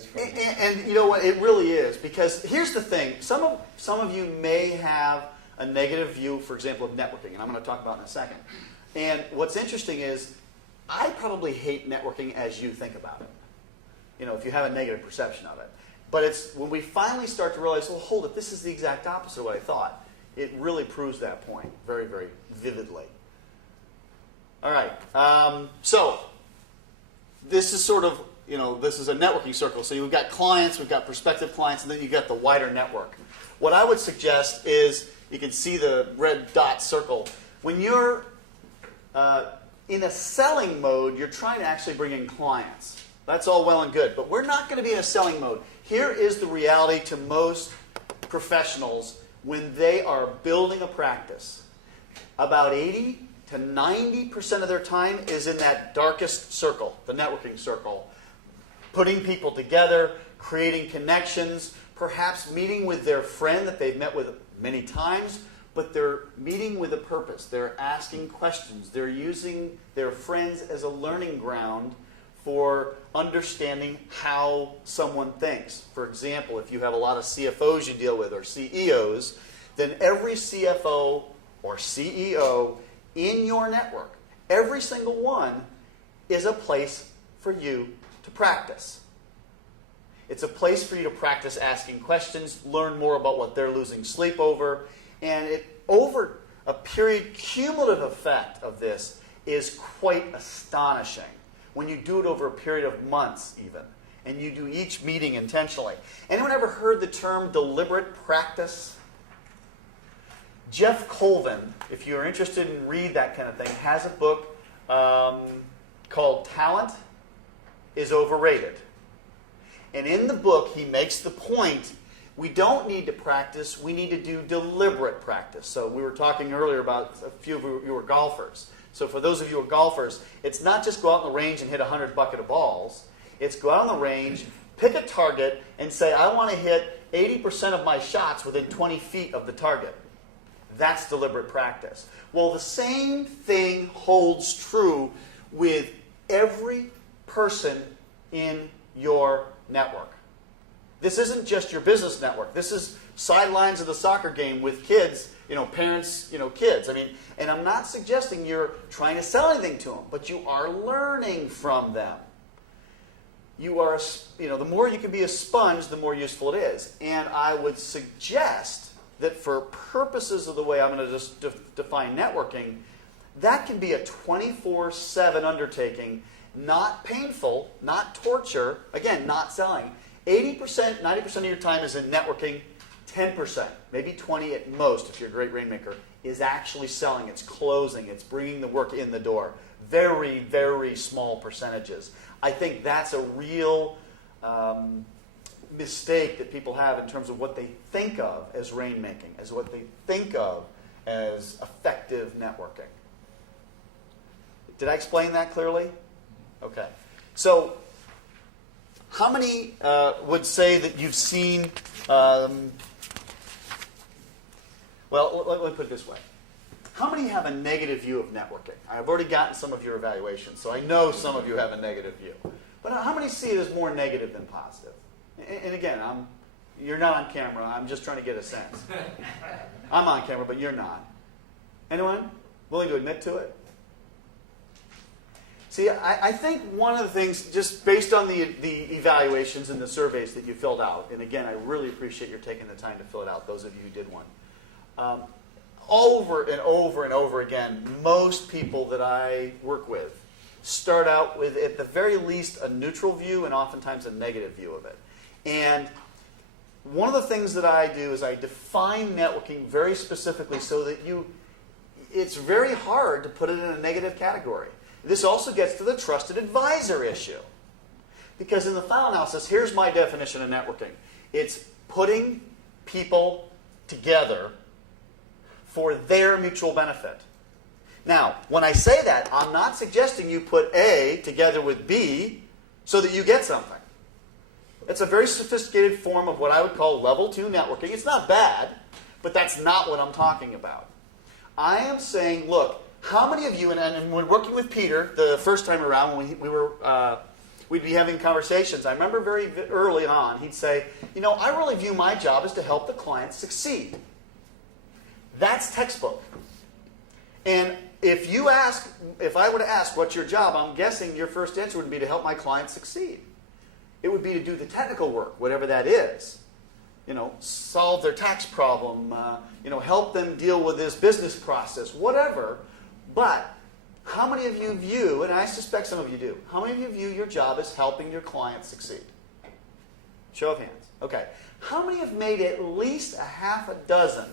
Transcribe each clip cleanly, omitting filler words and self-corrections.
is funny. And you know what? It really is, because here's the thing. Some of you may have a negative view, for example, of networking, and I'm going to talk about it in a second. And what's interesting is I probably hate networking as you think about it. You know, if you have a negative perception of it. But it's when we finally start to realize, well, hold it, this is the exact opposite of what I thought. It really proves that point very, very vividly. All right. So this is sort of, you know, this is a networking circle. So we've got clients, we've got prospective clients, and then you've got the wider network. What I would suggest is, you can see the red dot circle. When you're in a selling mode, you're trying to actually bring in clients. That's all well and good, but we're not going to be in a selling mode. Here is the reality to most professionals when they are building a practice. About 80 to 90% of their time is in that darkest circle, the networking circle. Putting people together, creating connections, perhaps meeting with their friend that they've met with many times, but they're meeting with a purpose. They're asking questions. They're using their friends as a learning ground for understanding how someone thinks. For example, if you have a lot of CFOs you deal with or CEOs, then every CFO or CEO in your network, every single one, is a place for you to practice. It's a place for you to practice asking questions, learn more about what they're losing sleep over, and over a period, cumulative effect of this is quite astonishing. When you do it over a period of months even, and you do each meeting intentionally. Anyone ever heard the term deliberate practice? Jeff Colvin, if you're interested in read that kind of thing, has a book called Talent is Overrated. And in the book, he makes the point, we don't need to practice, we need to do deliberate practice. So we were talking earlier about a few of you were golfers. So for those of you who are golfers, it's not just go out on the range and hit 100 bucket of balls. It's go out on the range, pick a target, and say, I want to hit 80% of my shots within 20 feet of the target. That's deliberate practice. Well, the same thing holds true with every person in your network. This isn't just your business network. This is sidelines of the soccer game with kids, parents, kids. I mean, and I'm not suggesting you're trying to sell anything to them, but you are learning from them. You are, the more you can be a sponge, the more useful it is. And I would suggest that for purposes of the way I'm going to just define networking, that can be a 24/7 undertaking, not painful, not torture, again, not selling. 80%, 90% of your time is in networking. 10%, maybe 20 at most if you're a great rainmaker, is actually selling. It's closing. It's bringing the work in the door. Very, very small percentages. I think that's a real mistake that people have in terms of what they think of as rainmaking, as what they think of as effective networking. Did I explain that clearly? Okay. So, how many would say that you've seen... Well, let me put it this way. How many have a negative view of networking? I've already gotten some of your evaluations, so I know some of you have a negative view. But how many see it as more negative than positive? And again, you're not on camera. I'm just trying to get a sense. I'm on camera, but you're not. Anyone willing to admit to it? See, I think one of the things, just based on the evaluations and the surveys that you filled out, and again, I really appreciate your taking the time to fill it out, those of you who did one. Over and over and over again, most people that I work with start out with, at the very least, a neutral view and oftentimes a negative view of it. And one of the things that I do is I define networking very specifically so that it's very hard to put it in a negative category. This also gets to the trusted advisor issue. Because in the final analysis, here's my definition of networking. It's putting people together for their mutual benefit. Now, when I say that, I'm not suggesting you put A together with B so that you get something. It's a very sophisticated form of what I would call level 2 networking. It's not bad, but that's not what I'm talking about. I am saying, look, how many of you, and when working with Peter the first time around, when we were we'd be having conversations. I remember very early on, he'd say, I really view my job as to help the client succeed. That's textbook. And if I were to ask, what's your job? I'm guessing your first answer would be to help my client succeed. It would be to do the technical work, whatever that is. Solve their tax problem, help them deal with this business process, whatever. But how many of you view, and I suspect some of you do, how many of you view your job as helping your client succeed? Show of hands. Okay. How many have made at least a half a dozen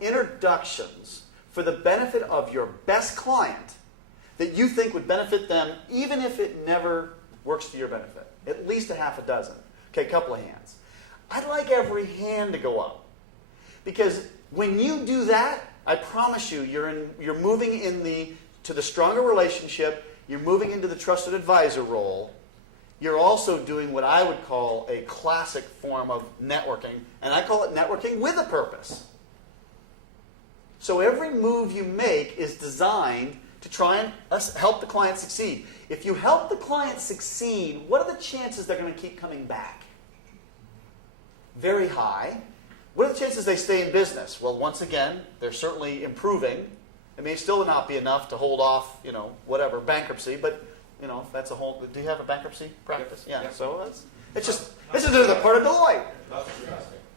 introductions for the benefit of your best client that you think would benefit them even if it never works to your benefit? At least a half a dozen. Okay, a couple of hands. I'd like every hand to go up. Because when you do that, I promise you, you're moving to the stronger relationship, you're moving into the trusted advisor role. You're also doing what I would call a classic form of networking, and I call it networking with a purpose. So every move you make is designed to try and help the client succeed. If you help the client succeed, what are the chances they're going to keep coming back? Very high. What are the chances they stay in business? Well, once again, they're certainly improving. It may still not be enough to hold off, whatever, bankruptcy, but, that's a whole... Do you have a bankruptcy practice? Yep. Yeah, Yep. so this is another part of Deloitte.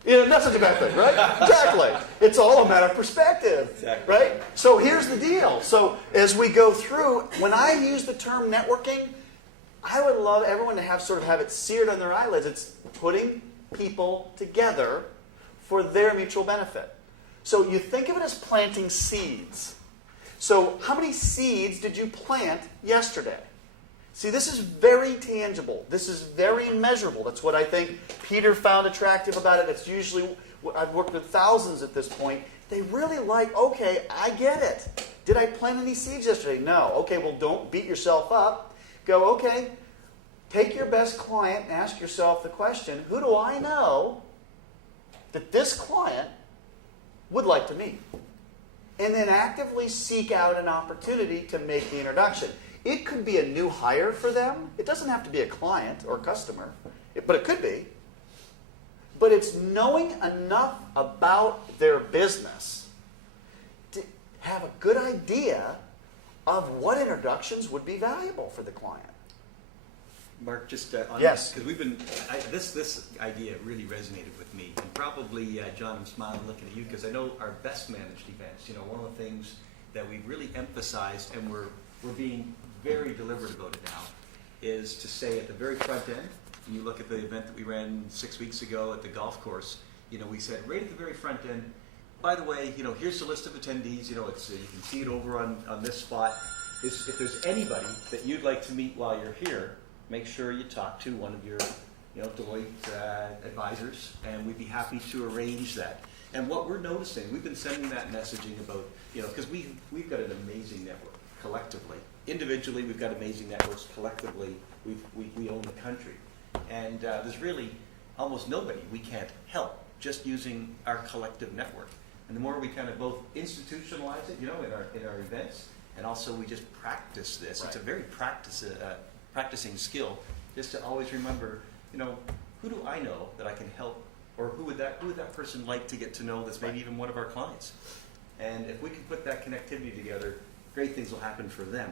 That's such a bad thing, right? Exactly. It's all a matter of perspective, Exactly. right? So here's the deal. So as we go through, when I use the term networking, I would love everyone to have it seared on their eyelids. It's putting people together for their mutual benefit. So you think of it as planting seeds. So how many seeds did you plant yesterday? See, this is very tangible. This is very measurable. That's what I think Peter found attractive about it. It's usually, I've worked with thousands at this point. They really like, okay, I get it. Did I plant any seeds yesterday? No. Okay, well, don't beat yourself up. Go, okay, take your best client and ask yourself the question, who do I know that this client would like to meet? And then actively seek out an opportunity to make the introduction. It could be a new hire for them. It doesn't have to be a client or customer, but it could be. But it's knowing enough about their business to have a good idea of what introductions would be valuable for the client. Mark, just on Yes. because we've been this idea really resonated with me, and probably John, I'm smiling looking at you because I know our best managed events. One of the things that we've really emphasized, and we're being very deliberate about it now, is to say at the very front end. And you look at the event that we ran 6 weeks ago at the golf course. We said right at the very front end. By the way, here's the list of attendees. It's you can see it over on this spot. If there's anybody that you'd like to meet while you're here, make sure you talk to one of your, Deloitte advisors, and we'd be happy to arrange that. And what we're noticing, we've been sending that messaging about, because we've got an amazing network collectively. Individually, we've got amazing networks. Collectively, we own the country, and there's really almost nobody we can't help just using our collective network. And the more we kind of both institutionalize it, in our events, and also we just practice this. Right. It's a very practicing skill, just to always remember, who do I know that I can help, or who would that person like to get to know that's maybe even one of our clients? And if we can put that connectivity together, great things will happen for them.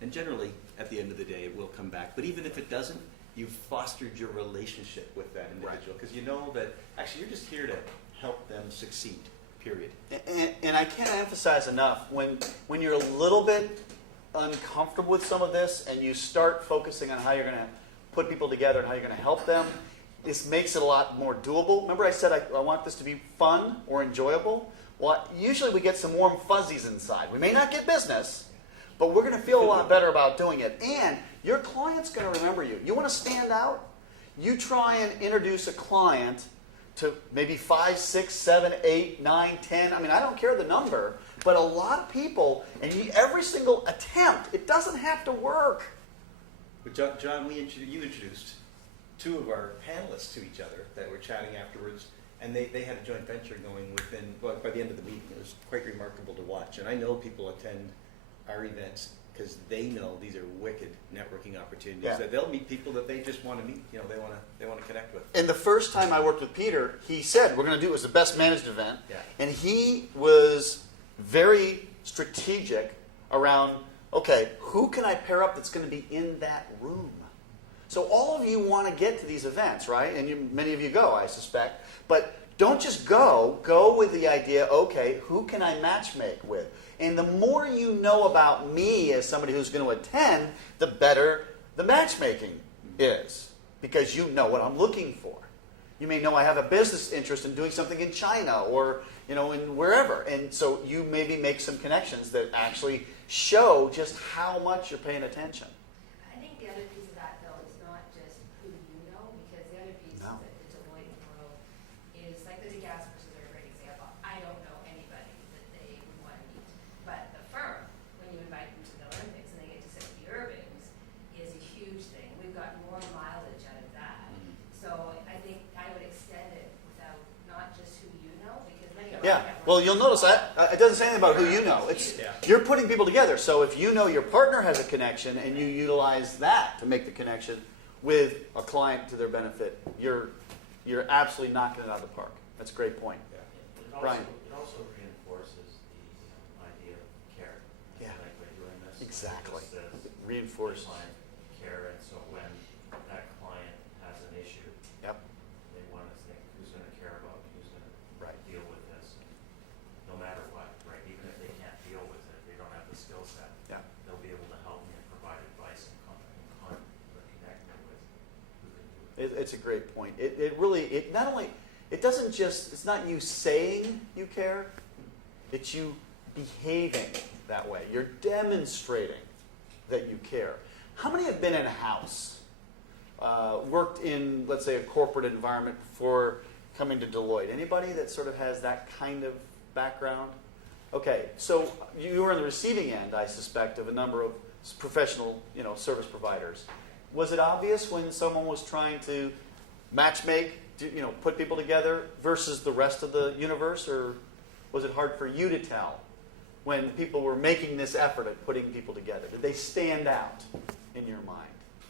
And generally, at the end of the day, it will come back. But even if it doesn't, you've fostered your relationship with that individual, because you know that actually you're just here to help them succeed, period. And I can't emphasize enough, when you're a little bit uncomfortable with some of this and you start focusing on how you're going to put people together and how you're going to help them, this makes it a lot more doable. Remember I said I want this to be fun or enjoyable? Well, usually we get some warm fuzzies inside. We may not get business, but we're going to feel a lot better about doing it. And your client's going to remember you. You want to stand out? You try and introduce a client to maybe 5, 6, 7, 8, 9, 10. I mean, I don't care the number, but a lot of people, and every single attempt, it doesn't have to work. But John, you introduced two of our panelists to each other that were chatting afterwards, and they had a joint venture going by the end of the meeting. It was quite remarkable to watch. And I know people attend our events because they know these are wicked networking opportunities. Yeah. That they'll meet people that they just want to meet. You know, they want to connect with. And the first time I worked with Peter, he said, we're going to do it was the best managed event. Yeah. And he was very strategic around, okay, who can I pair up that's going to be in that room? So all of you want to get to these events, right? And many of you go, I suspect. But don't just go. Go with the idea, okay, who can I matchmake with? And the more you know about me as somebody who's going to attend, the better the matchmaking is. Because you know what I'm looking for. You may know I have a business interest in doing something in China or in wherever. And so you maybe make some connections that actually show just how much you're paying attention. I think the other piece of that, though, is not just who you know, because the other piece No. that the Deloitte world is, like the DeGaspers are a great example. I don't know anybody that they would want to meet. But the firm, when you invite them to the Olympics and they get to sit with the Irvings, is a huge thing. We've got more mileage out of that. So I think I would extend it without not just who you know, because many of us Yeah. have Well, you'll notice that it doesn't say anything about who you know. It's Yeah. you're putting people together. So if you know your partner has a connection and you utilize that to make the connection with a client to their benefit, you're absolutely knocking it out of the park. That's a great point. Brian. It also reinforces the idea of care. Yeah. Like by doing this. Exactly. It just says Reinforce. client care, and so when that client has an issue, Yep. they want to think, who's going to care about, who's going to Right. deal with this, no matter what, right? Even if they can't deal with it, they don't have the skill set, Yeah. they'll be able to help me and provide advice and connect me with who can do it. It's a great point. It really not only it doesn't just it's not you saying you care, it's you behaving that way. You're demonstrating that you care. How many have been in a house, worked in, let's say, a corporate environment before coming to Deloitte? Anybody that sort of has that kind of background? Okay, so you were on the receiving end, I suspect, of a number of professional, service providers. Was it obvious when someone was trying to matchmake, put people together versus the rest of the universe, or was it hard for you to tell when people were making this effort at putting people together? Did they stand out in your mind?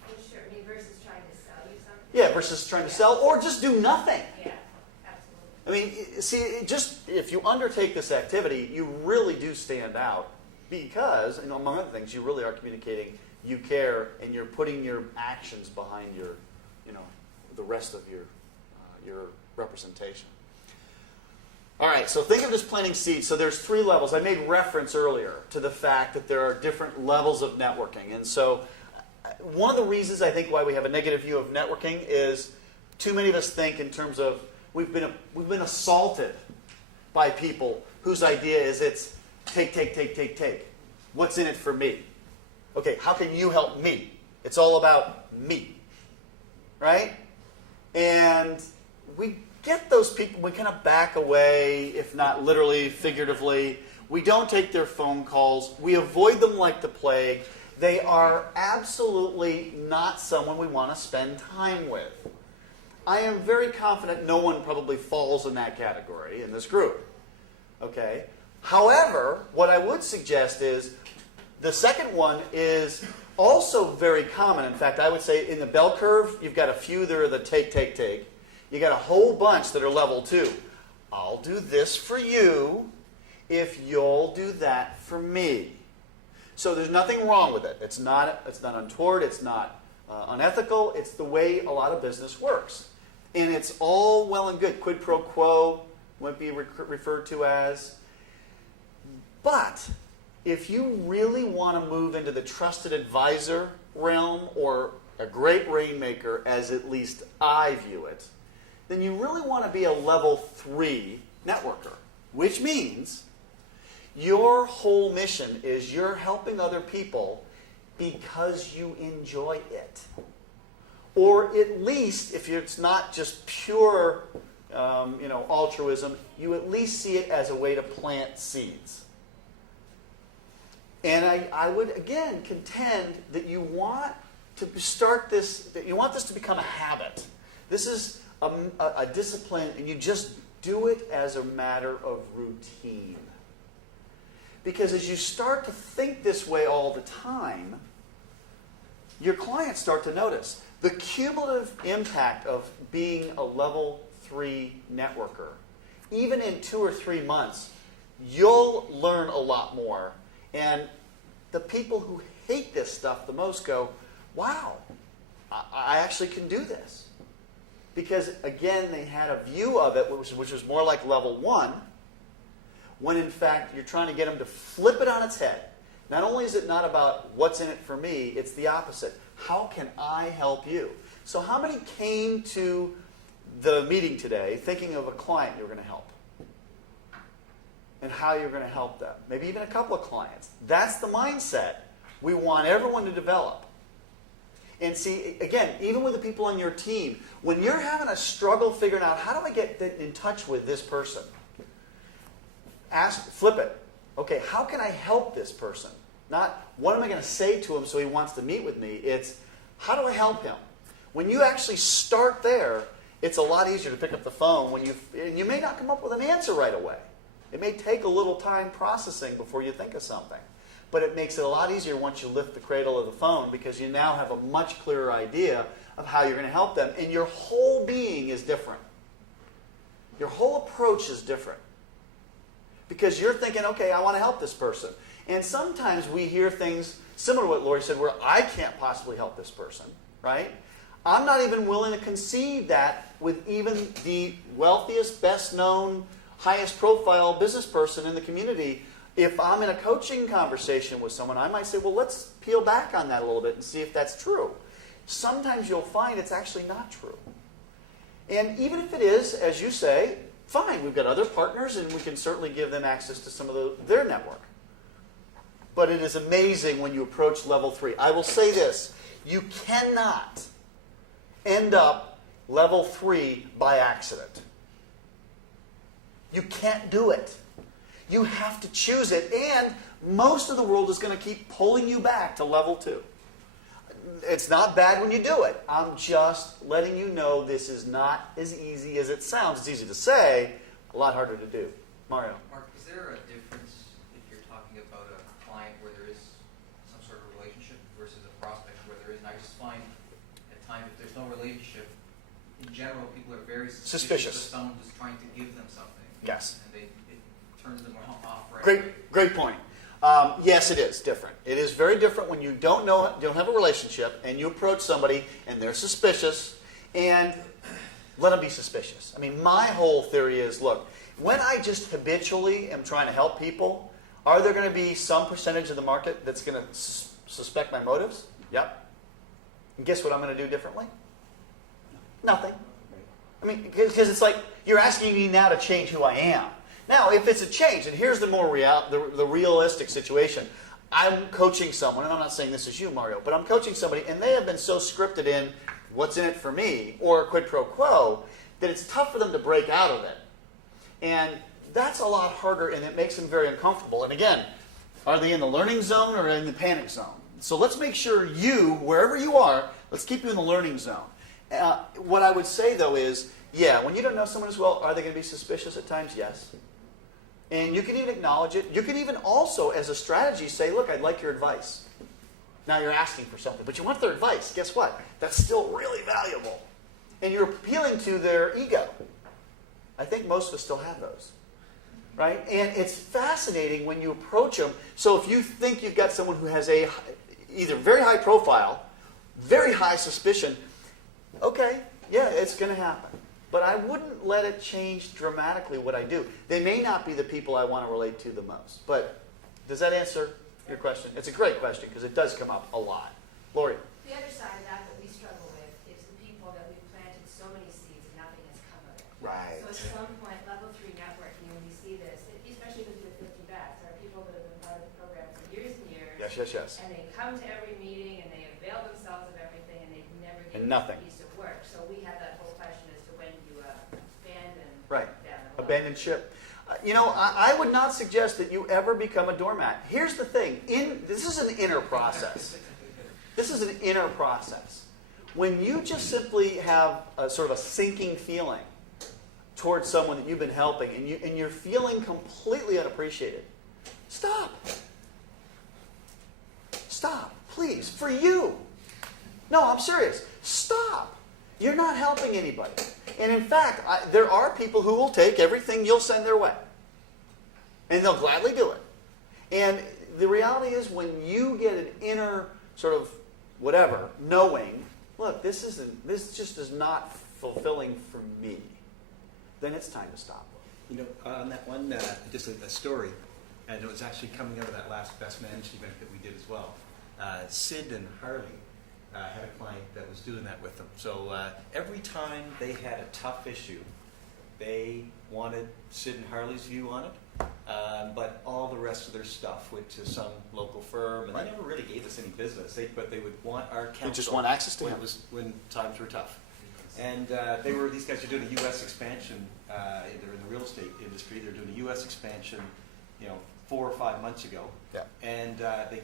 Oh, sure. I mean, versus trying to sell you something. Yeah, versus trying to sell or just do nothing. Yeah, absolutely. I mean, see, if you undertake this activity, you really do stand out because, among other things, you really are communicating you care and you're putting your actions behind your, the rest of your representation. All right, so think of this planting seeds. So there's 3 levels. I made reference earlier to the fact that there are different levels of networking. And so one of the reasons I think why we have a negative view of networking is too many of us think in terms of we've been assaulted by people whose idea is it's take. What's in it for me? Okay, how can you help me? It's all about me. Right? And we get those people, we kind of back away, if not literally, figuratively. We don't take their phone calls. We avoid them like the plague. They are absolutely not someone we want to spend time with. I am very confident no one probably falls in that category in this group. Okay? However, what I would suggest is the second one is also very common. In fact, I would say in the bell curve, you've got a few that are the take. You got a whole bunch that are level 2. I'll do this for you if you'll do that for me. So there's nothing wrong with it. It's not untoward. It's not unethical. It's the way a lot of business works. And it's all well and good. Quid pro quo might be referred to as. But if you really want to move into the trusted advisor realm or a great rainmaker, as at least I view it, then you really want to be a level 3 networker, which means your whole mission is you're helping other people because you enjoy it. Or at least, if it's not just pure altruism, you at least see it as a way to plant seeds. And I would, again, contend that you want to start this, that you want this to become a habit. This is a discipline, and you just do it as a matter of routine. Because as you start to think this way all the time, your clients start to notice the cumulative impact of being a level 3 networker. Even in 2 or 3 months, you'll learn a lot more. And the people who hate this stuff the most go, wow, I actually can do this. Because, again, they had a view of it which was more like level 1, when in fact you're trying to get them to flip it on its head. Not only is it not about what's in it for me, it's the opposite. How can I help you? So how many came to the meeting today thinking of a client you're going to help? And how you're going to help them? Maybe even a couple of clients. That's the mindset we want everyone to develop. And see, again, even with the people on your team, when you're having a struggle figuring out, how do I get in touch with this person? Flip it. Okay, how can I help this person? Not, what am I going to say to him so he wants to meet with me? It's, how do I help him? When you actually start there, it's a lot easier to pick up the phone and you may not come up with an answer right away. It may take a little time processing before you think of something. But it makes it a lot easier once you lift the cradle of the phone, because you now have a much clearer idea of how you're going to help them. And your whole being is different. Your whole approach is different. Because you're thinking, okay, I want to help this person. And sometimes we hear things similar to what Lori said, where I can't possibly help this person, right? I'm not even willing to concede that with even the wealthiest, best known, highest profile business person in the community. If I'm in a coaching conversation with someone, I might say, well, let's peel back on that a little bit and see if that's true. Sometimes you'll find it's actually not true. And even if it is, as you say, fine, we've got other partners and we can certainly give them access to some of their network. But it is amazing when you approach level 3. I will say this, you cannot end up level 3 by accident. You can't do it. You have to choose it, and most of the world is going to keep pulling you back to level 2. It's not bad when you do it. I'm just letting you know this is not as easy as it sounds. It's easy to say, a lot harder to do. Mario. Mark, is there a difference if you're talking about a client where there is some sort of relationship versus a prospect where there isn't? I just find at times if there's no relationship, in general, people are very suspicious of someone who's trying to give them something. Yes. And it turns them off right away. Great point. Yes, it is different. It is very different when you don't have a relationship, and you approach somebody and they're suspicious, and let them be suspicious. I mean, my whole theory is, look, when I just habitually am trying to help people, are there going to be some percentage of the market that's going to suspect my motives? Yep. And guess what I'm going to do differently? Nothing. I mean, because it's like you're asking me now to change who I am. Now, if it's a change, and here's the more the realistic situation. I'm coaching someone, and I'm not saying this is you, Mario, but I'm coaching somebody, and they have been so scripted in what's in it for me, or quid pro quo, that it's tough for them to break out of it. And that's a lot harder, and it makes them very uncomfortable. And again, are they in the learning zone or in the panic zone? So let's make sure you, wherever you are, let's keep you in the learning zone. What I would say, though, is, yeah, when you don't know someone as well, are they going to be suspicious at times? Yes. And you can even acknowledge it. You can even also, as a strategy, say, look, I'd like your advice. Now you're asking for something, but you want their advice. Guess what? That's still really valuable. And you're appealing to their ego. I think most of us still have those. Right? And it's fascinating when you approach them. So if you think you've got someone who has either very high profile, very high suspicion, okay, yeah, it's going to happen. But I wouldn't let it change dramatically what I do. They may not be the people I want to relate to the most. But does that answer your question? It's a great question because it does come up a lot. Lori. The other side of that we struggle with is the people that we've planted so many seeds and nothing has come of it. Right. So at some point, level 3 networking, when we see this, especially because we have 50 bats, there are people that have been part of the program for years and years. Yes. And they come to every meeting and they avail themselves of everything and they've never given nothing. a piece of work. So we have that whole question as to when you abandon Right. them. Abandoned ship. I would not suggest that you ever become a doormat. Here's the thing. This is an inner process. This is an inner process. When you just simply have a sort of a sinking feeling towards someone that you've been helping and you're feeling completely unappreciated, Stop. Stop, please, for you. No, I'm serious. Stop. You're not helping anybody. And in fact, there are people who will take everything you'll send their way. And they'll gladly do it. And the reality is when you get an inner sort of whatever, knowing, look, this just is not fulfilling for me, then it's time to stop. You know, on that one, just a story, and it was actually coming out of that last Best Managed event that we did as well. Sid and Harley had a client that was doing that with them. So every time they had a tough issue, they wanted Sid and Harley's view on it, but all the rest of their stuff went to some local firm, and Right. they never really gave us any business. But they would want our counsel. They just want access to when him. when times were tough. And these guys are doing a U.S. expansion. They're in the real estate industry. They're doing a U.S. expansion, 4 or 5 months ago. Yeah. And they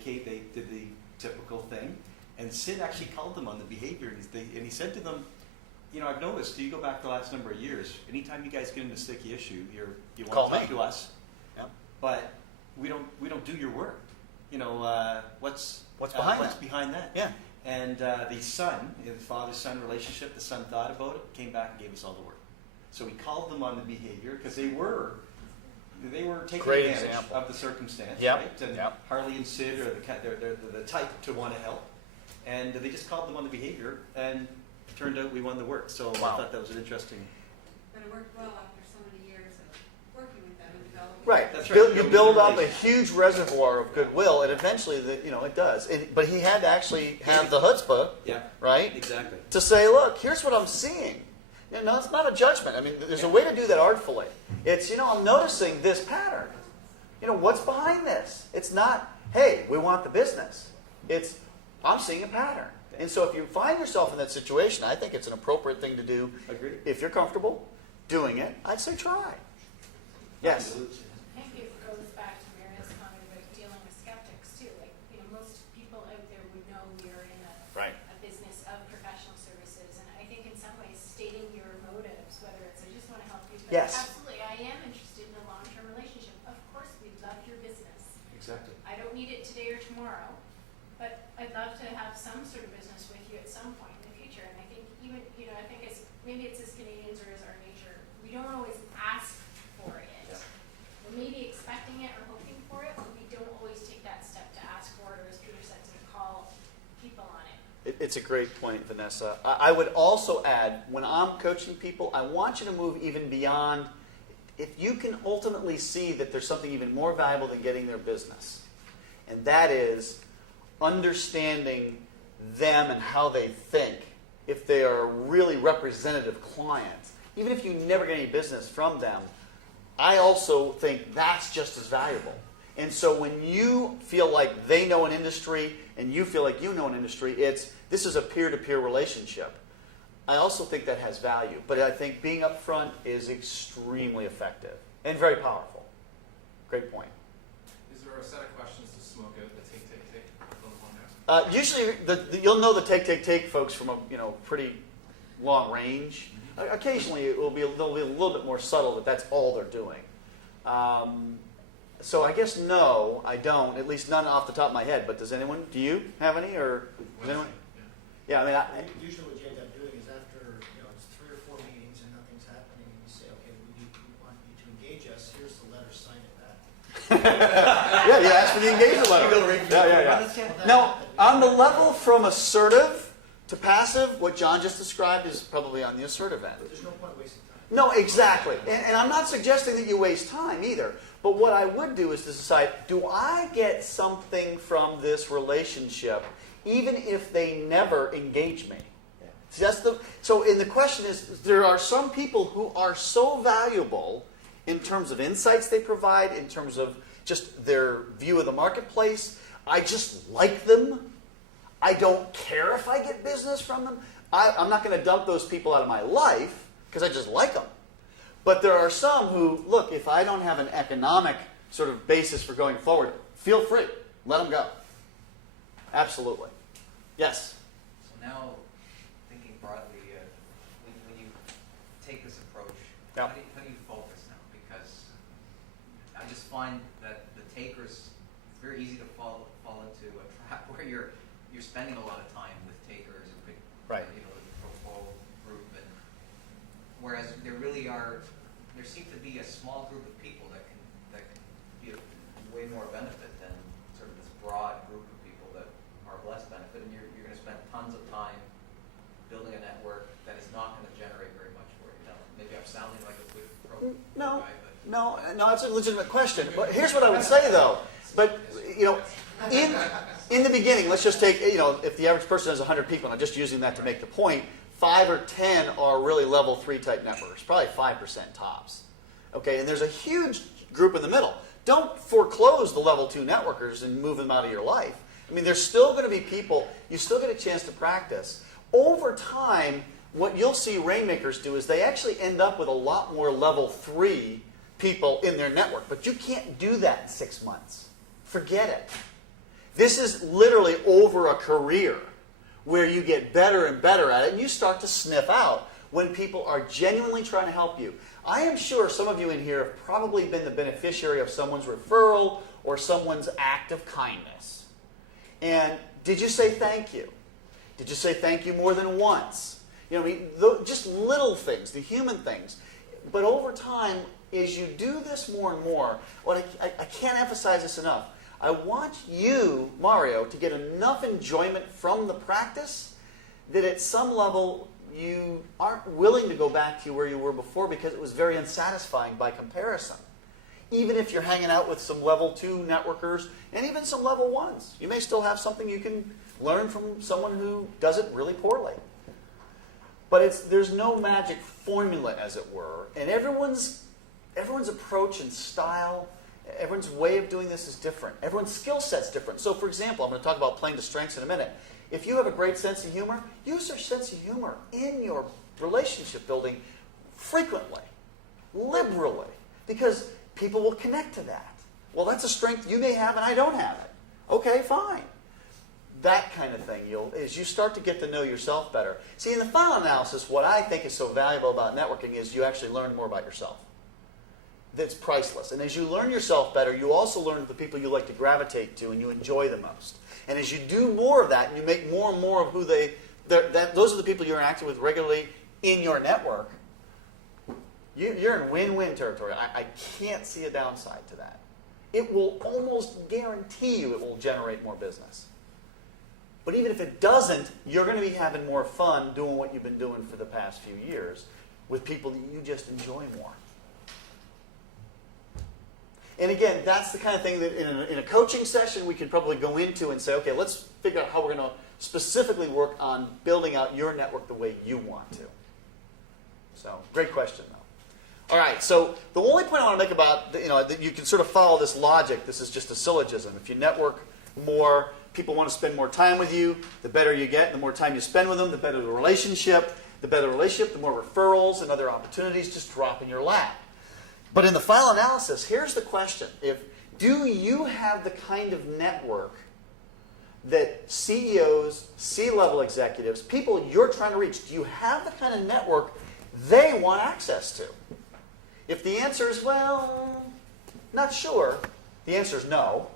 did the typical thing. And Sid actually called them on the behavior, and he said to them, I've noticed, you go back the last number of years, anytime you guys get into a sticky issue, you want Call to talk me. to us, Yep. but we don't do your work. What's behind that? Yeah. And the son, the father-son relationship, the son thought about it, came back and gave us all the work. So we called them on the behavior because they were taking Great advantage example. of the circumstance, Yep, right? And yep. Harley and Sid are they're the type to want to help, and they just called them on the behavior, and it turned out we won the work. So Wow. I thought that was an interesting. But it worked well after so many years of working with them and developing. Right. That's right. You build up a huge reservoir of goodwill, and eventually, it does. But he had to actually have the chutzpah, Yeah. right, Exactly. to say, look, here's what I'm seeing. No, it's not a judgment. I mean, there's a way to do that artfully. It's, I'm noticing this pattern. What's behind this? It's not, hey, we want the business. It's, I'm seeing a pattern. And so if you find yourself in that situation, I think it's an appropriate thing to do. Agreed. If you're comfortable doing it, I'd say try. Yes. I think it goes back to Maria's comment about dealing with skeptics too. Most people out there would know we're in Right. a business of professional services, and I think in some ways stating your motives, whether it's I just want to help you, but Yes. absolutely I am interested in a long-term relationship. Of course, we love your business. Exactly. I don't need it today or tomorrow, but I'd love to have some sort of business with you at some point in the future. And I think even, I think maybe it's as Canadians or as our nature, we don't always ask for it. Yeah. We may be expecting it or hoping for it, but we don't always take that step to ask for it, or as Peter said, to call people on it. It's a great point, Vanessa. I would also add, when I'm coaching people, I want you to move even beyond. If you can ultimately see that there's something even more valuable than getting their business, and that is understanding them and how they think, if they are really representative clients, even if you never get any business from them, I also think that's just as valuable. And so when you feel like they know an industry and you feel like you know an industry, this is a peer-to-peer relationship. I also think that has value. But I think being upfront is extremely effective and very powerful. Great point. Is there a set of questions to smoke out the take from the one there? Usually, you'll know the take folks from a pretty long range. Occasionally, they'll be a little bit more subtle, but that's all they're doing. So I guess no, I don't. At least none off the top of my head. But does anyone? Do you have any? Or does anyone? Yeah, I mean, Usually what you end up doing is after, it's 3 or 4 meetings and nothing's happening, and you say, okay, we want you to engage us, here's the letter, sign it back. yeah, you ask for the engagement letter. Yeah. Now, on the level from assertive to passive, what John just described is probably on the assertive end. But there's no point wasting time. No, exactly. And I'm not suggesting that you waste time either. But what I would do is to decide, do I get something from this relationship even if they never engage me? So the question is, there are some people who are so valuable in terms of insights they provide, in terms of just their view of the marketplace. I just like them. I don't care if I get business from them. I'm not going to dump those people out of my life because I just like them. But there are some who, look, if I don't have an economic sort of basis for going forward, feel free. Let them go. Absolutely. Yes? So now, thinking broadly, when you take this approach, Yeah. how do you focus now? Because I just find that the takers spending a lot of time with takers and Right. the Propol group, and whereas there seems to be a small group of people that can be of way more benefit than sort of this broad group of people that are of less benefit, and you're going to spend tons of time building a network that is not going to generate very much for you. Now, maybe I'm sounding like a good No. guy, but No, it's a legitimate question. But here's what I would say, though. But, in the beginning, let's just take, if the average person has 100 people, and I'm just using that to make the point, 5 or 10 are really level 3 type networks, probably 5% tops. Okay, and there's a huge group in the middle. Don't foreclose the level 2 networkers and move them out of your life. I mean, there's still going to be people, you still get a chance to practice. Over time, what you'll see Rainmakers do is they actually end up with a lot more level 3 people in their network. But you can't do that in 6 months. Forget it. This is literally over a career where you get better and better at it, and you start to sniff out when people are genuinely trying to help you. I am sure some of you in here have probably been the beneficiary of someone's referral or someone's act of kindness. And did you say thank you? Did you say thank you more than once? Just little things, the human things. But over time, as you do this more and more, I can't emphasize this enough. I want you, Mario, to get enough enjoyment from the practice that at some level you aren't willing to go back to where you were before because it was very unsatisfying by comparison. Even if you're hanging out with some level 2 networkers and even some level 1s, you may still have something you can learn from someone who does it really poorly. But there's no magic formula, as it were, and everyone's approach and style, everyone's way of doing this is different. Everyone's skill set's different. So, for example, I'm going to talk about playing to strengths in a minute. If you have a great sense of humor, use your sense of humor in your relationship building frequently, liberally, because people will connect to that. Well, that's a strength you may have and I don't have it. Okay, fine. That kind of thing, as you start to get to know yourself better. See, in the final analysis, what I think is so valuable about networking is you actually learn more about yourself. That's priceless. And as you learn yourself better, you also learn the people you like to gravitate to and you enjoy the most. And as you do more of that, and you make more and more of who those are the people you're interacting with regularly in your network, you're in win-win territory. I can't see a downside to that. It will almost guarantee you it will generate more business. But even if it doesn't, you're going to be having more fun doing what you've been doing for the past few years with people that you just enjoy more. And again, that's the kind of thing that in a coaching session we can probably go into and say, okay, let's figure out how we're going to specifically work on building out your network the way you want to. So, great question, though. All right, so the only point I want to make about, that you can sort of follow this logic, this is just a syllogism. If you network more, people want to spend more time with you, the better you get, the more time you spend with them, the better the relationship. The better the relationship, the more referrals and other opportunities just drop in your lap. But in the final analysis, here's the question. Do you have the kind of network that CEOs, C-level executives, people you're trying to reach, do you have the kind of network they want access to? If the answer is, well, not sure, the answer is no,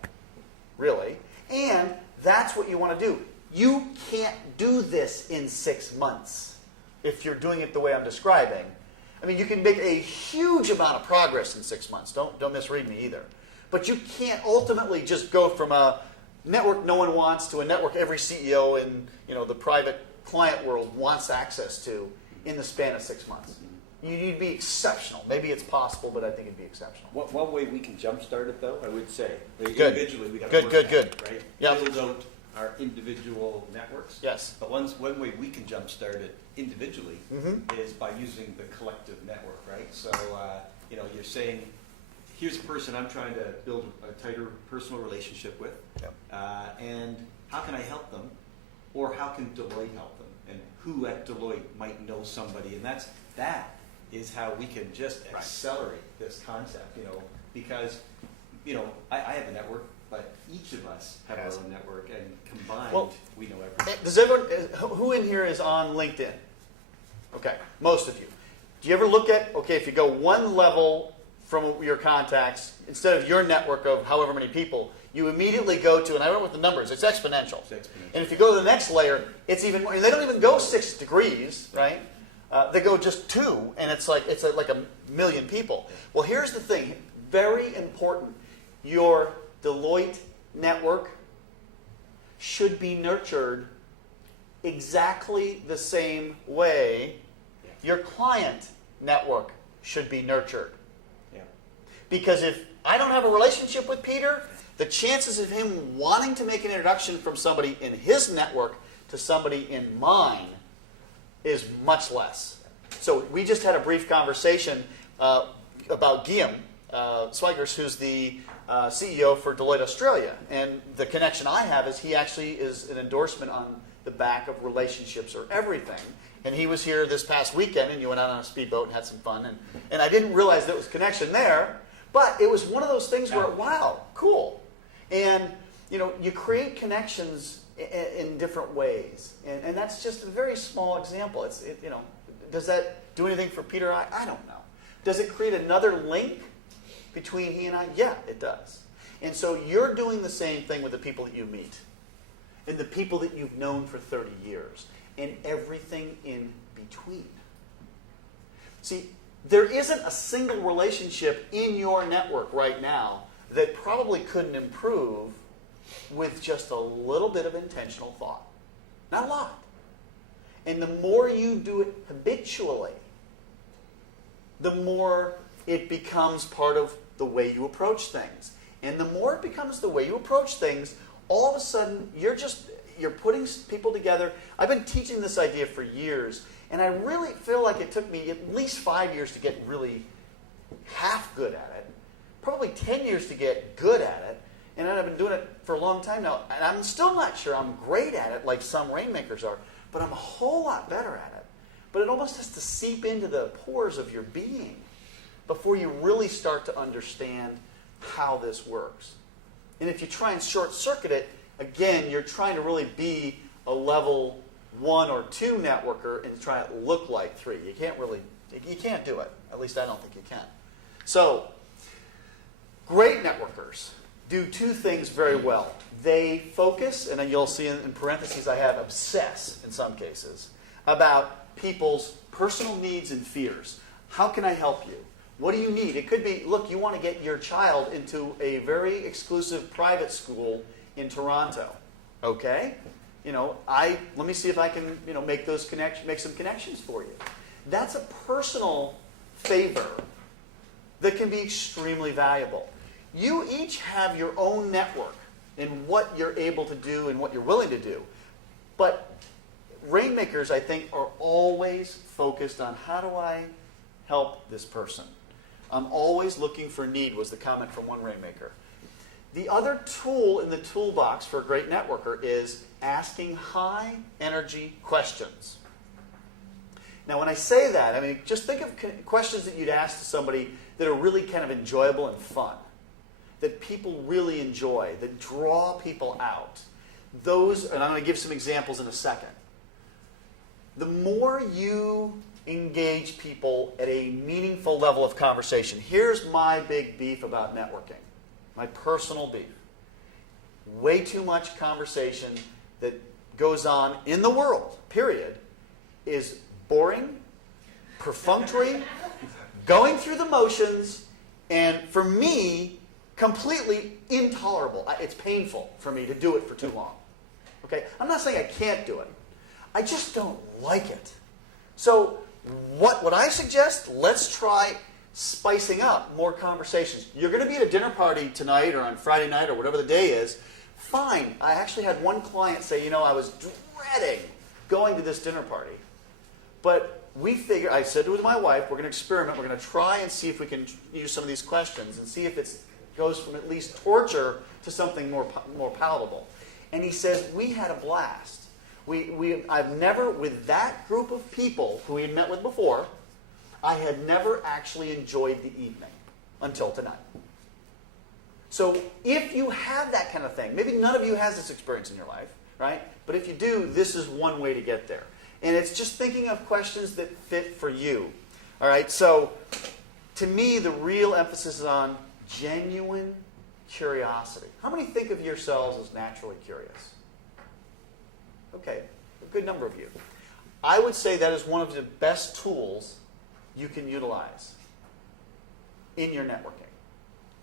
really. And that's what you want to do. You can't do this in 6 months if you're doing it the way I'm describing. I mean, you can make a huge amount of progress in 6 months. Don't misread me either. But you can't ultimately just go from a network no one wants to a network every CEO in the private client world wants access to in the span of 6 months. You need to be exceptional. Maybe it's possible, but I think it'd be exceptional. One way we can jumpstart it, though, I would say, Good. individually we got to work Good. at it, right? Yep. Build out our individual networks. Yes. But one way we can jumpstart it individually Mm-hmm. is by using the collective network, right? So, you're saying, here's a person I'm trying to build a tighter personal relationship with, Yep. and how can I help them, or how can Deloitte help them, and who at Deloitte might know somebody, and that is how we can just accelerate this concept, because, I have a network, but each of us have our own network, and combined, we know everything. Does everyone? Who in here is on LinkedIn? Okay, most of you. Do you ever look at, if you go one level from your contacts, instead of your network of however many people, you immediately go to, and I don't know what the number is, it's exponential. It's exponential. And if you go to the next layer, it's even more, and they don't even go 6 degrees, right? They go just 2, and it's like a million people. Well, here's the thing, very important. Your Deloitte network should be nurtured exactly the same way your client network should be nurtured. Yeah. Because if I don't have a relationship with Peter, the chances of him wanting to make an introduction from somebody in his network to somebody in mine is much less. So we just had a brief conversation about Guillaume Swigers, who's the CEO for Deloitte Australia. And the connection I have is he actually is an endorsement on the back of Relationships Are Everything. And he was here this past weekend, and you went out on a speedboat and had some fun. And I didn't realize there was a connection there, but it was one of those things where, wow, cool. And, you create connections in different ways. And that's just a very small example. Does that do anything for Peter? I don't know. Does it create another link between he and I? Yeah, it does. And so you're doing the same thing with the people that you meet and the people that you've known for 30 years and everything in between. See, there isn't a single relationship in your network right now that probably couldn't improve with just a little bit of intentional thought. Not a lot. And the more you do it habitually, the more it becomes part of the way you approach things. And the more it becomes the way you approach things, all of a sudden you're putting people together. I've been teaching this idea for years, and I really feel like it took me at least 5 years to get really half good at it. Probably 10 years to get good at it. And I've been doing it for a long time now. And I'm still not sure I'm great at it like some rainmakers are, but I'm a whole lot better at it. But it almost has to seep into the pores of your being before you really start to understand how this works. And if you try and short-circuit it, again, you're trying to really be a level 1 or 2 networker and try to look like 3. You can't do it. At least I don't think you can. So, great networkers do 2 things very well. They focus, and then you'll see in parentheses I have obsess in some cases, about people's personal needs and fears. How can I help you? What do you need? It could be, look, you want to get your child into a very exclusive private school in Toronto. Okay? Let me see if I can, make some connections for you. That's a personal favor that can be extremely valuable. You each have your own network in what you're able to do and what you're willing to do. But rainmakers, I think, are always focused on how do I help this person. I'm always looking for need, was the comment from one rainmaker. The other tool in the toolbox for a great networker is asking high energy questions. Now, when I say that, just think of questions that you'd ask to somebody that are really kind of enjoyable and fun, that people really enjoy, that draw people out. Those, and I'm going to give some examples in a second. The more you engage people at a meaningful level of conversation, here's my big beef about networking, my personal beef. Way too much conversation that goes on in the world, period, is boring, perfunctory, going through the motions, and for me, completely intolerable. It's painful for me to do it for too long. Okay? I'm not saying I can't do it. I just don't like it. So what I suggest, let's try spicing up more conversations. You're going to be at a dinner party tonight or on Friday night or whatever the day is. Fine. I actually had one client say, I was dreading going to this dinner party. But I said to my wife, we're going to experiment. We're going to try and see if we can use some of these questions and see if it goes from at least torture to something more palatable. And he says, we had a blast. I've never, with that group of people who we had met with before, I had never actually enjoyed the evening until tonight. So if you have that kind of thing, maybe none of you has this experience in your life, right? But if you do, this is one way to get there. And it's just thinking of questions that fit for you. All right, so to me, the real emphasis is on genuine curiosity. How many think of yourselves as naturally curious? Okay, a good number of you. I would say that is one of the best tools you can utilize in your networking.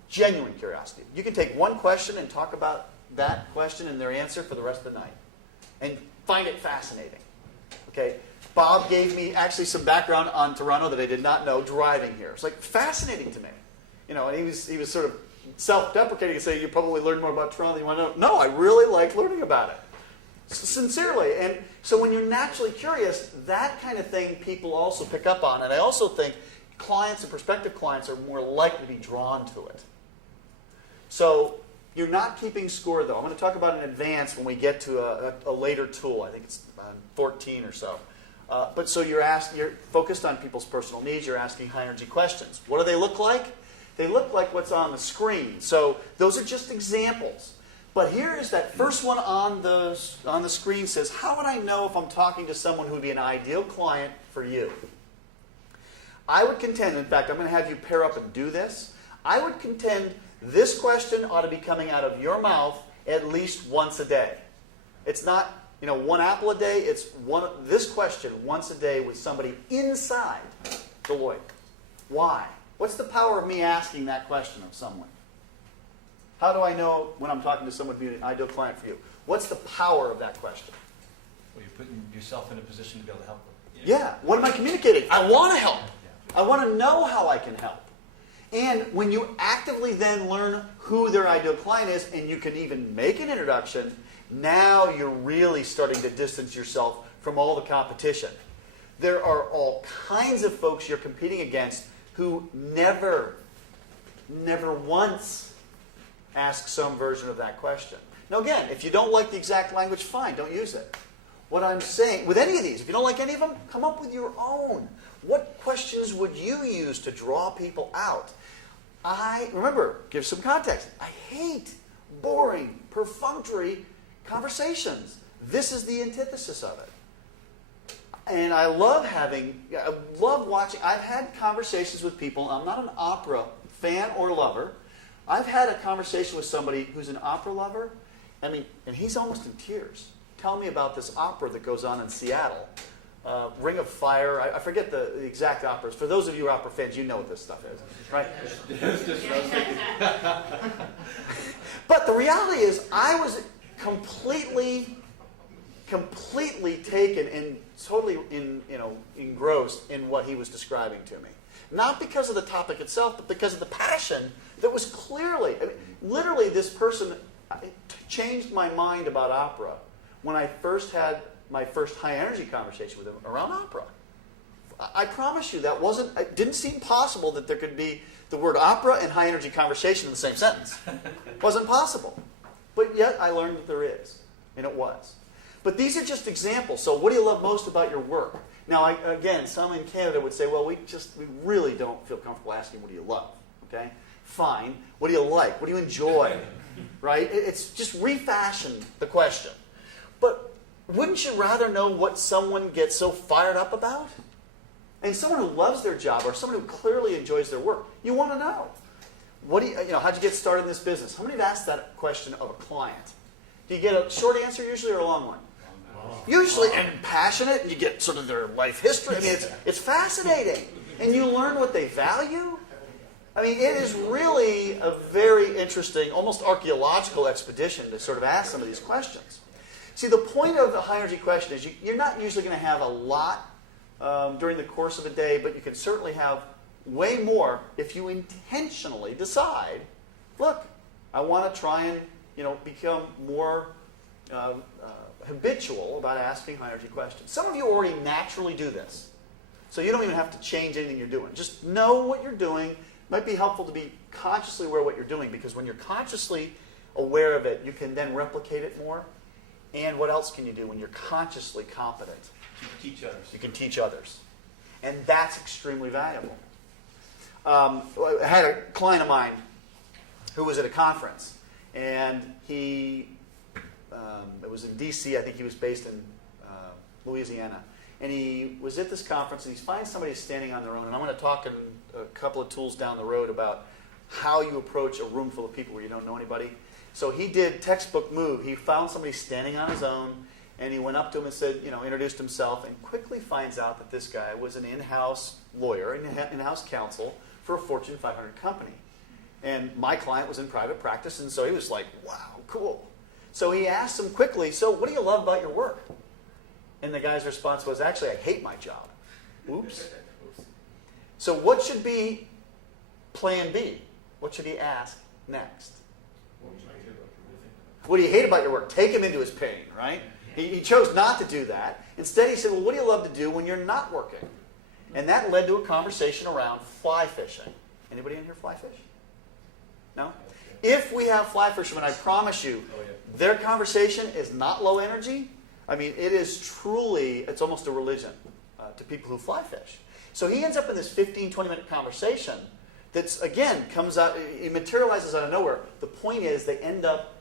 Genuine curiosity. You can take one question and talk about that question and their answer for the rest of the night and find it fascinating. Okay, Bob gave me actually some background on Toronto that I did not know driving here. It's like fascinating to me. You know, and he was sort of self-deprecating and saying, you probably learned more about Toronto than you want to know. No, I really like learning about it. Sincerely. And so when you're naturally curious, that kind of thing people also pick up on. And I also think clients and prospective clients are more likely to be drawn to it. So you're not keeping score, though. I'm going to talk about it in advance when we get to a later tool. I think it's 14 or so. But so you're focused on people's personal needs. You're asking high-energy questions. What do they look like? They look like what's on the screen. So those are just examples. But here is that first one on the screen says, how would I know if I'm talking to someone who would be an ideal client for you? I would contend, in fact, I'm going to have you pair up and do this. I would contend this question ought to be coming out of your mouth at least once a day. It's not, one apple a day. It's this question once a day with somebody inside Deloitte. Why? What's the power of me asking that question of someone? How do I know when I'm talking to someone who would be an ideal client for you? What's the power of that question? Well, you're putting yourself in a position to be able to help them. Yeah. What am I communicating? I want to help. I want to know how I can help. And when you actively then learn who their ideal client is, and you can even make an introduction, now you're really starting to distance yourself from all the competition. There are all kinds of folks you're competing against who never once ask some version of that question. Now again, if you don't like the exact language, fine, don't use it. What I'm saying, with any of these, if you don't like any of them, come up with your own. What questions would you use to draw people out? Remember, give some context. I hate boring, perfunctory conversations. This is the antithesis of it. And I love watching. I've had conversations with people. I'm not an opera fan or lover. I've had a conversation with somebody who's an opera lover. And he's almost in tears. Tell me about this opera that goes on in Seattle. Ring of Fire. I forget the exact operas. For those of you who are opera fans, you know what this stuff is, right? But the reality is, I was completely taken and totally engrossed in what he was describing to me. Not because of the topic itself, but because of the passion that was clearly, literally this person changed my mind about opera when I first had my first high energy conversation with him around opera. I promise you it didn't seem possible that there could be the word opera and high energy conversation in the same sentence. It wasn't possible. But yet I learned that there is, and it was. But these are just examples. So what do you love most about your work? Now, again, some in Canada would say, well, we really don't feel comfortable asking, what do you love? Okay? Fine. What do you like? What do you enjoy? Right? It's just refashion the question. But wouldn't you rather know what someone gets so fired up about? And someone who loves their job or someone who clearly enjoys their work, you want to know. How'd you get started in this business? How many have asked that question of a client? Do you get a short answer usually or a long one? Usually, and passionate, and you get sort of their life history. It's fascinating. And you learn what they value. It is really a very interesting, almost archaeological expedition to sort of ask some of these questions. See, the point of the high energy question is you're not usually going to have a lot during the course of a day, but you can certainly have way more if you intentionally decide, look, I want to try and become more habitual about asking high energy questions. Some of you already naturally do this. So you don't even have to change anything you're doing. Just know what you're doing. It might be helpful to be consciously aware of what you're doing, because when you're consciously aware of it, you can then replicate it more. And what else can you do when you're consciously competent? You can teach others. You can teach others. And that's extremely valuable. I had a client of mine who was at a conference, and it was in D.C. I think he was based in Louisiana. And he was at this conference, and he finds somebody standing on their own. And I'm going to talk in a couple of tools down the road about how you approach a room full of people where you don't know anybody. So he did textbook move. He found somebody standing on his own, and he went up to him and said, introduced himself, and quickly finds out that this guy was an in-house lawyer, an in-house counsel for a Fortune 500 company. And my client was in private practice, and so he was like, wow, cool. So he asked him quickly, so what do you love about your work? And the guy's response was, actually, I hate my job. Oops. So what should be plan B? What should he ask next? What do you hate about your work? Take him into his pain, right? He chose not to do that. Instead, he said, well, what do you love to do when you're not working? And that led to a conversation around fly fishing. Anybody in here fly fish? No? If we have fly fishermen, I promise you, their conversation is not low energy. I mean, it is truly, it's almost a religion to people who fly fish. So he ends up in this 15, 20-minute conversation that's, again, comes out, it materializes out of nowhere. The point is they end up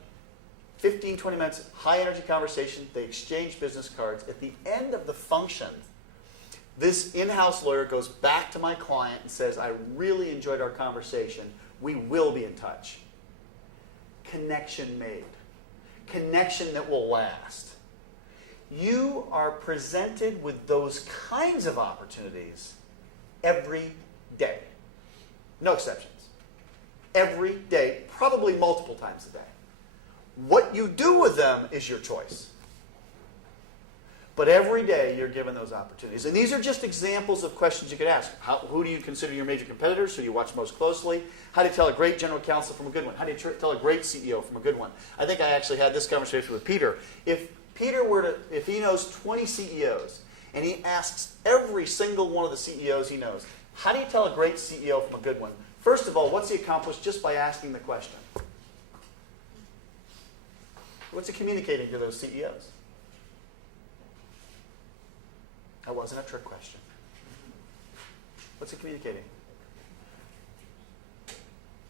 15, 20 minutes, high-energy conversation. They exchange business cards. At the end of the function, this in-house lawyer goes back to my client and says, I really enjoyed our conversation. We will be in touch. Connection made. Connection that will last. You are presented with those kinds of opportunities every day. No exceptions. Every day, probably multiple times a day. What you do with them is your choice. But every day you're given those opportunities. And these are just examples of questions you could ask. Who do you consider your major competitors? Who do you watch most closely? How do you tell a great general counsel from a good one? How do you tell a great CEO from a good one? I think I actually had this conversation with Peter. If he knows 20 CEOs and he asks every single one of the CEOs he knows, how do you tell a great CEO from a good one? First of all, what's he accomplished just by asking the question? What's he communicating to those CEOs? That wasn't a trick question. What's he communicating?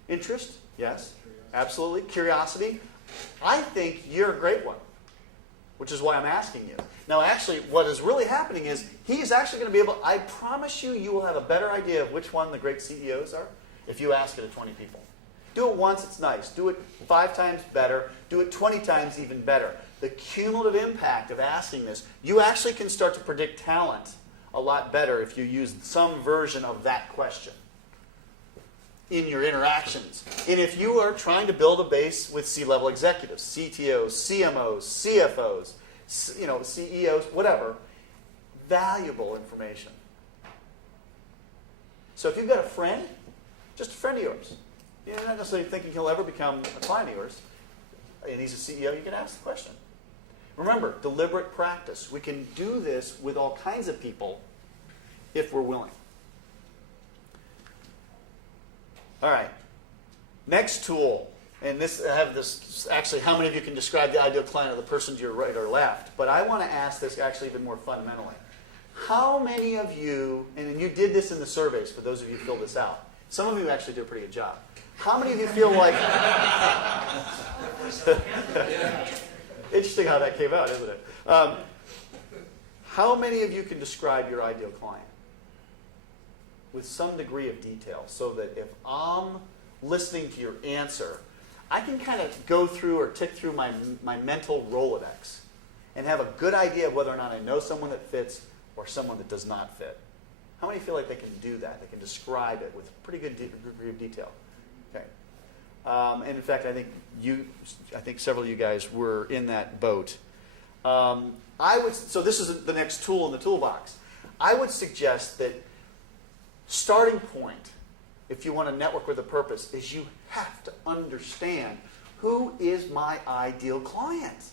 Interest? Yes. Absolutely. Curiosity? I think you're a great one, which is why I'm asking you. Now, actually, what is really happening is he's actually going to be able, I promise you, you will have a better idea of which one the great CEOs are if you ask it to 20 people. Do it once, it's nice. Do it 5 times better. Do it 20 times even better. The cumulative impact of asking this, you actually can start to predict talent a lot better if you use some version of that question in your interactions. And if you are trying to build a base with C-level executives, CTOs, CMOs, CFOs, CEOs, whatever, valuable information. So if you've got a friend, just a friend of yours, you're not necessarily thinking he'll ever become a client of yours, and he's a CEO, you can ask the question. Remember, deliberate practice. We can do this with all kinds of people if we're willing. All right. Next tool. And I have this, actually, how many of you can describe the ideal client of the person to your right or left? But I want to ask this actually even more fundamentally. How many of you, and you did this in the surveys for those of you who filled this out. Some of you actually did a pretty good job. How many of you feel like... Interesting how that came out, isn't it? How many of you can describe your ideal client with some degree of detail so that if I'm listening to your answer, I can kind of go through or tick through my mental Rolodex and have a good idea of whether or not I know someone that fits or someone that does not fit? How many feel like they can do that? They can describe it with pretty good degree of detail. Okay. And in fact, I think several of you guys were in that boat. So this is the next tool in the toolbox. I would suggest that starting point, if you want to network with a purpose, is you have to understand who is my ideal client.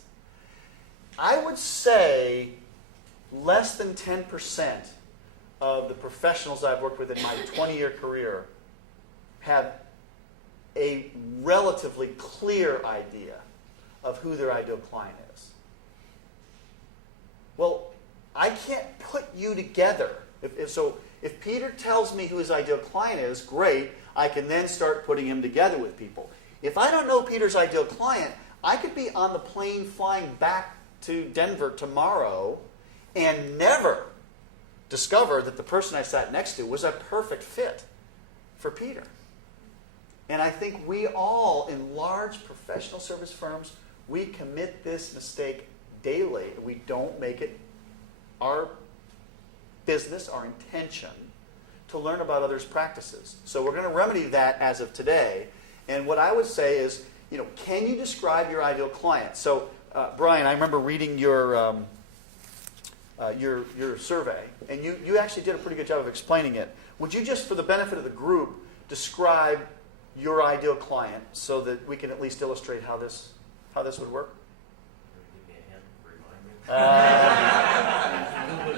I would say less than 10% of the professionals I've worked with in my 20-year career have a relatively clear idea of who their ideal client is. Well, I can't put you together. If Peter tells me who his ideal client is, great, I can then start putting him together with people. If I don't know Peter's ideal client, I could be on the plane flying back to Denver tomorrow and never discover that the person I sat next to was a perfect fit for Peter. And I think we all, in large professional service firms, we commit this mistake daily. We don't make it our business, our intention, to learn about others' practices. So we're going to remedy that as of today. And what I would say is, can you describe your ideal client? So, Brian, I remember reading your survey, and you actually did a pretty good job of explaining it. Would you just, for the benefit of the group, describe your ideal client so that we can at least illustrate how this would work? Give me a hint, remind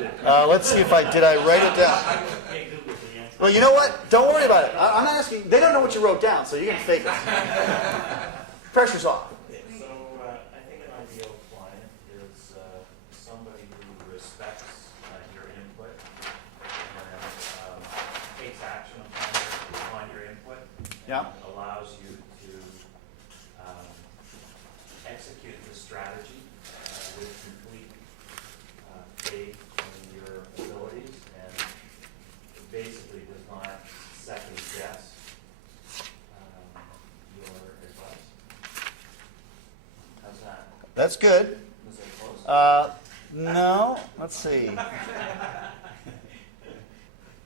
me. Let's see if did I write it down? Well, you know what? Don't worry about it. I'm not asking. They don't know what you wrote down, so you can fake it. Pressure's off. So I think an ideal client is somebody who respects your input and takes action upon your input. Yeah. And allows you to execute the strategy with complete faith in your abilities, and basically does not second guess your advice. How's that? That's good. Was that close? No. Let's see.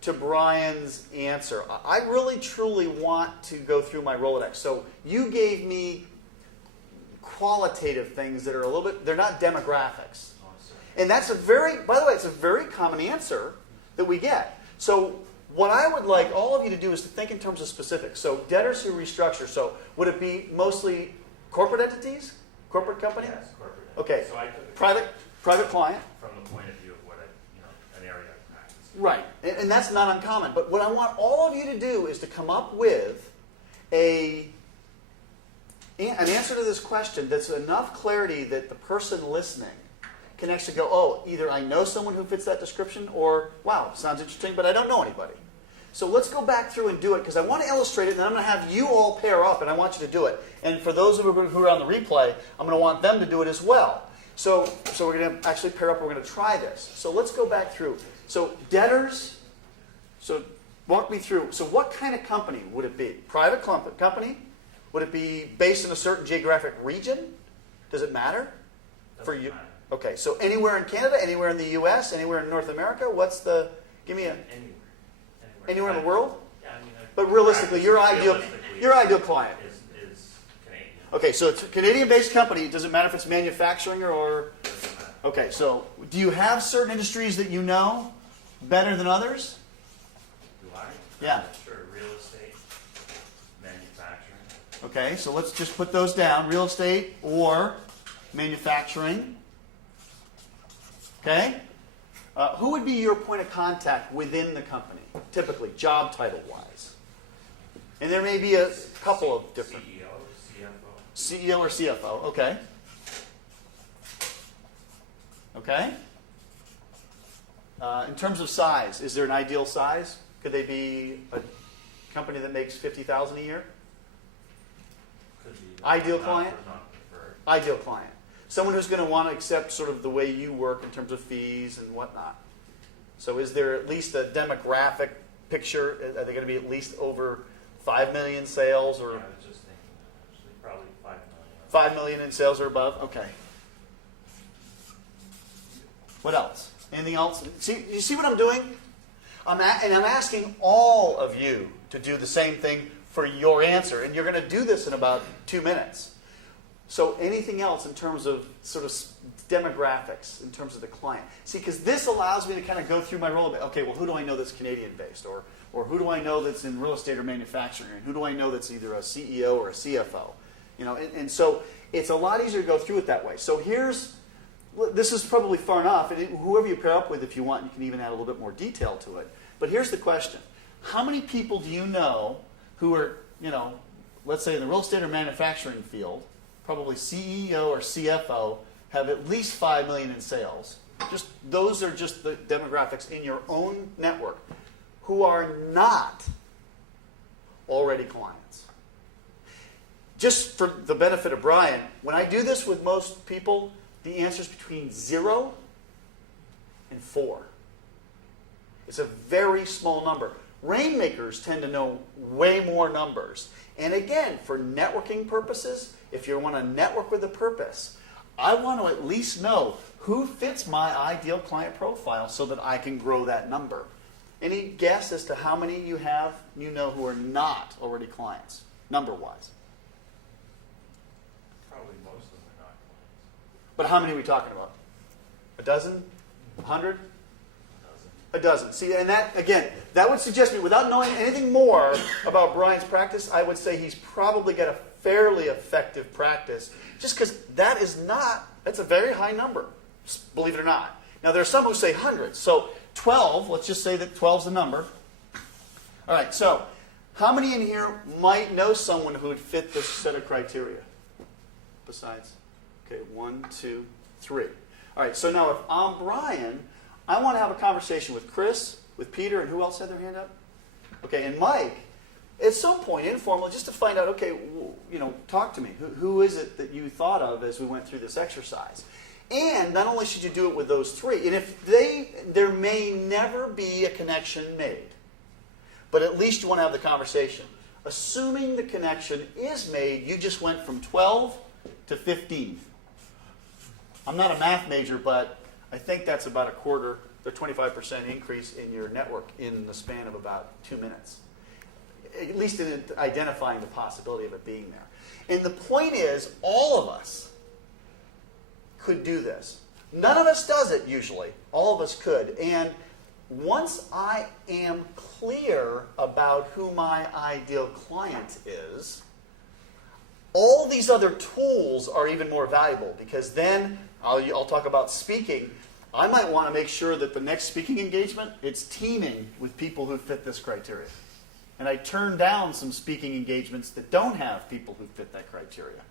To Brian's answer, I really truly want to go through my Rolodex. So you gave me qualitative things that are a little bit, they're not demographics. Oh, sorry. And that's by the way, it's a very common answer that we get. So what I would like all of you to do is to think in terms of specifics. So debtors who restructure, so would it be mostly corporate entities? Corporate company? Yes, corporate. Okay. So I took it Private client? from the point of view of what an area I practice. Right. And that's not uncommon. But what I want all of you to do is to come up with an answer to this question that's enough clarity that the person listening can actually go, oh, either I know someone who fits that description, or, wow, sounds interesting, but I don't know anybody. So let's go back through and do it, because I want to illustrate it, and then I'm going to have you all pair up, and I want you to do it. And for those of you who are on the replay, I'm going to want them to do it as well. So we're going to actually pair up, and we're going to try this. So let's go back through. So debtors, so walk me through. So what kind of company would it be? Private company? Would it be based in a certain geographic region? Does it matter for you? Matter. Okay, so anywhere in Canada, anywhere in the U.S., anywhere in North America? Give me anywhere in the world? Yeah, I mean, But realistically, your ideal client. is Canadian. Okay, so it's a Canadian-based company. Does it matter if it's manufacturing or? Doesn't matter. Okay, so do you have certain industries that you know better than others? Do I? Yeah. Sure. Real estate, manufacturing. Okay, so let's just put those down. Real estate or manufacturing. Okay? Who would be your point of contact within the company, typically, job title-wise? And there may be a couple of different... CEO, CFO. CEO or CFO, okay. Okay. In terms of size, is there an ideal size? Could they be a company that makes $50,000 a year? Could be. Ideal not- client? Not preferred. Ideal client. Someone who's going to want to accept sort of the way you work in terms of fees and whatnot. So is there at least a demographic picture? Are they going to be at least over 5 million sales Yeah, or I was just thinking, actually, probably 5 million. 5 million in sales or above? Okay. What else? Anything else? You see what I'm doing? I'm asking all of you to do the same thing for your answer. And you're going to do this in about 2 minutes. So anything else in terms of sort of demographics, in terms of the client? See, because this allows me to kind of go through my role. Okay, well, who do I know that's Canadian-based? Or who do I know that's in real estate or manufacturing? And who do I know that's either a CEO or a CFO? And so it's a lot easier to go through it that way. So this is probably far enough. And whoever you pair up with, if you want, you can even add a little bit more detail to it. But here's the question. How many people do you know who are, let's say in the real estate or manufacturing field, probably CEO or CFO, have at least 5 million in sales? Those are just the demographics in your own network who are not already clients. Just for the benefit of Brian, when I do this with most people, the answer is between 0 and 4. It's a very small number. Rainmakers tend to know way more numbers. And again, for networking purposes, if you want to network with a purpose, I want to at least know who fits my ideal client profile so that I can grow that number. Any guess as to how many you have, you know, who are not already clients, number-wise? Probably most of them are not clients. But how many are we talking about? A dozen? 100? A dozen. See, and that, again, that would suggest me, without knowing anything more about Brian's practice, I would say he's probably got a fairly effective practice, just because that's a very high number, believe it or not. Now, there are some who say hundreds. So 12, let's just say that 12 is the number. All right, so how many in here might know someone who would fit this set of criteria? Besides, okay, 1, 2, 3. All right, so now if I'm Brian, I want to have a conversation with Chris, with Peter, and who else had their hand up? Okay, and Mike, at some point, informally, just to find out, okay, talk to me. Who is it that you thought of as we went through this exercise? And not only should you do it with those three, and if there may never be a connection made, but at least you want to have the conversation. Assuming the connection is made, you just went from 12 to 15. I'm not a math major, but I think that's about a quarter, the 25% increase in your network in the span of about 2 minutes. At least in identifying the possibility of it being there. And the point is, all of us could do this. None of us does it usually. All of us could. And once I am clear about who my ideal client is, all these other tools are even more valuable, because then I'll talk about speaking. I might want to make sure that the next speaking engagement, it's teaming with people who fit this criteria. And I turn down some speaking engagements that don't have people who fit that criteria.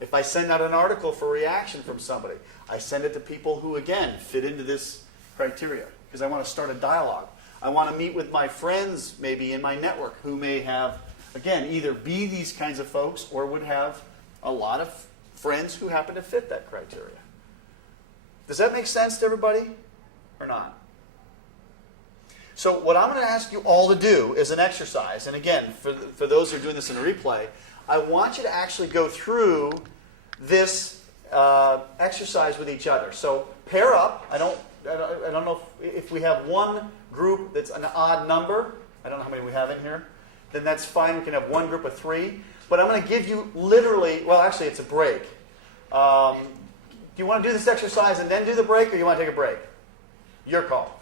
If I send out an article for reaction from somebody, I send it to people who, again, fit into this criteria, because I want to start a dialogue. I want to meet with my friends, maybe in my network, who may have, again, either be these kinds of folks or would have a lot of friends who happen to fit that criteria. Does that make sense to everybody or not? So what I'm going to ask you all to do is an exercise. And again, for those who are doing this in a replay, I want you to actually go through this exercise with each other. So pair up. I don't know if we have one group that's an odd number. I don't know how many we have in here. Then that's fine. We can have one group of 3. But I'm going to give you literally, well, actually, it's a break. Do you want to do this exercise and then do the break, or you want to take a break? Your call.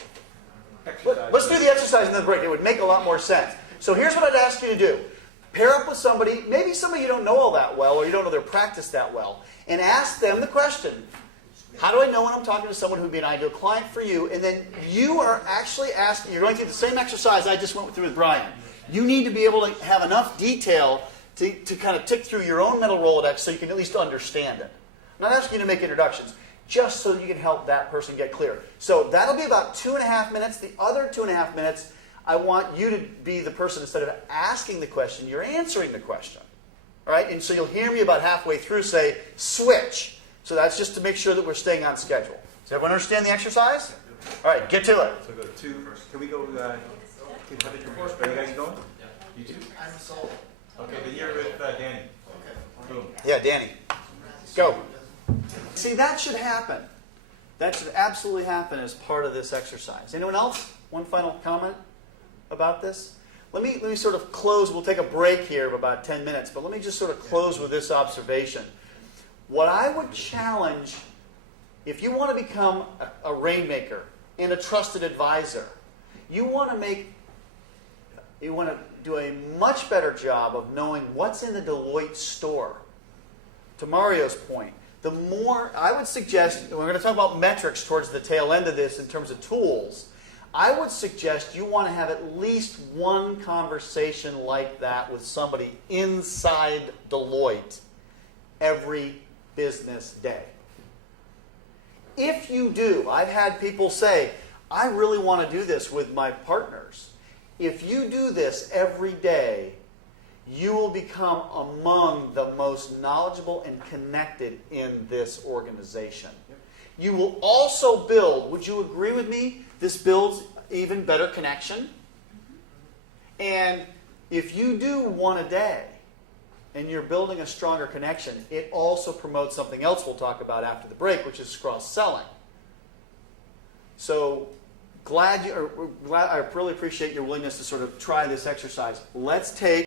Let's do the exercise and then the break. It would make a lot more sense. So here's what I'd ask you to do. Pair up with somebody, maybe somebody you don't know all that well, or you don't know their practice that well, and ask them the question, how do I know when I'm talking to someone who would be an ideal client for you? And then you are actually asking, you're going through the same exercise I just went through with Brian. You need to be able to have enough detail to kind of tick through your own mental Rolodex so you can at least understand it. I'm not asking you to make introductions, just so you can help that person get clear. So that'll be about 2.5 minutes. The other 2.5 minutes, I want you to be the person, instead of asking the question, you're answering the question. All right? And so you'll hear me about halfway through say, switch. So that's just to make sure that we're staying on schedule. Does everyone understand the exercise? All right, get to it. So go 2. Can we go, are you guys going? You too? I'm sold. Okay, then you're with Danny. Okay. Boom. Yeah, Danny. Go. See, that should happen. That should absolutely happen as part of this exercise. Anyone else? One final comment about this? Let me sort of close. We'll take a break here of about 10 minutes, but let me just sort of close with this observation. What I would challenge, if you want to become a rainmaker and a trusted advisor, you want to do a much better job of knowing what's in the Deloitte store. To Mario's point, the more, I would suggest, we're going to talk about metrics towards the tail end of this in terms of tools, I would suggest you want to have at least one conversation like that with somebody inside Deloitte every business day. If you do, I've had people say, I really want to do this with my partners. If you do this every day, you will become among the most knowledgeable and connected in this organization. You will also build, would you agree with me, this builds even better connection? And if you do one a day and you're building a stronger connection, it also promotes something else we'll talk about after the break, which is cross-selling. So I really appreciate your willingness to sort of try this exercise. Let's take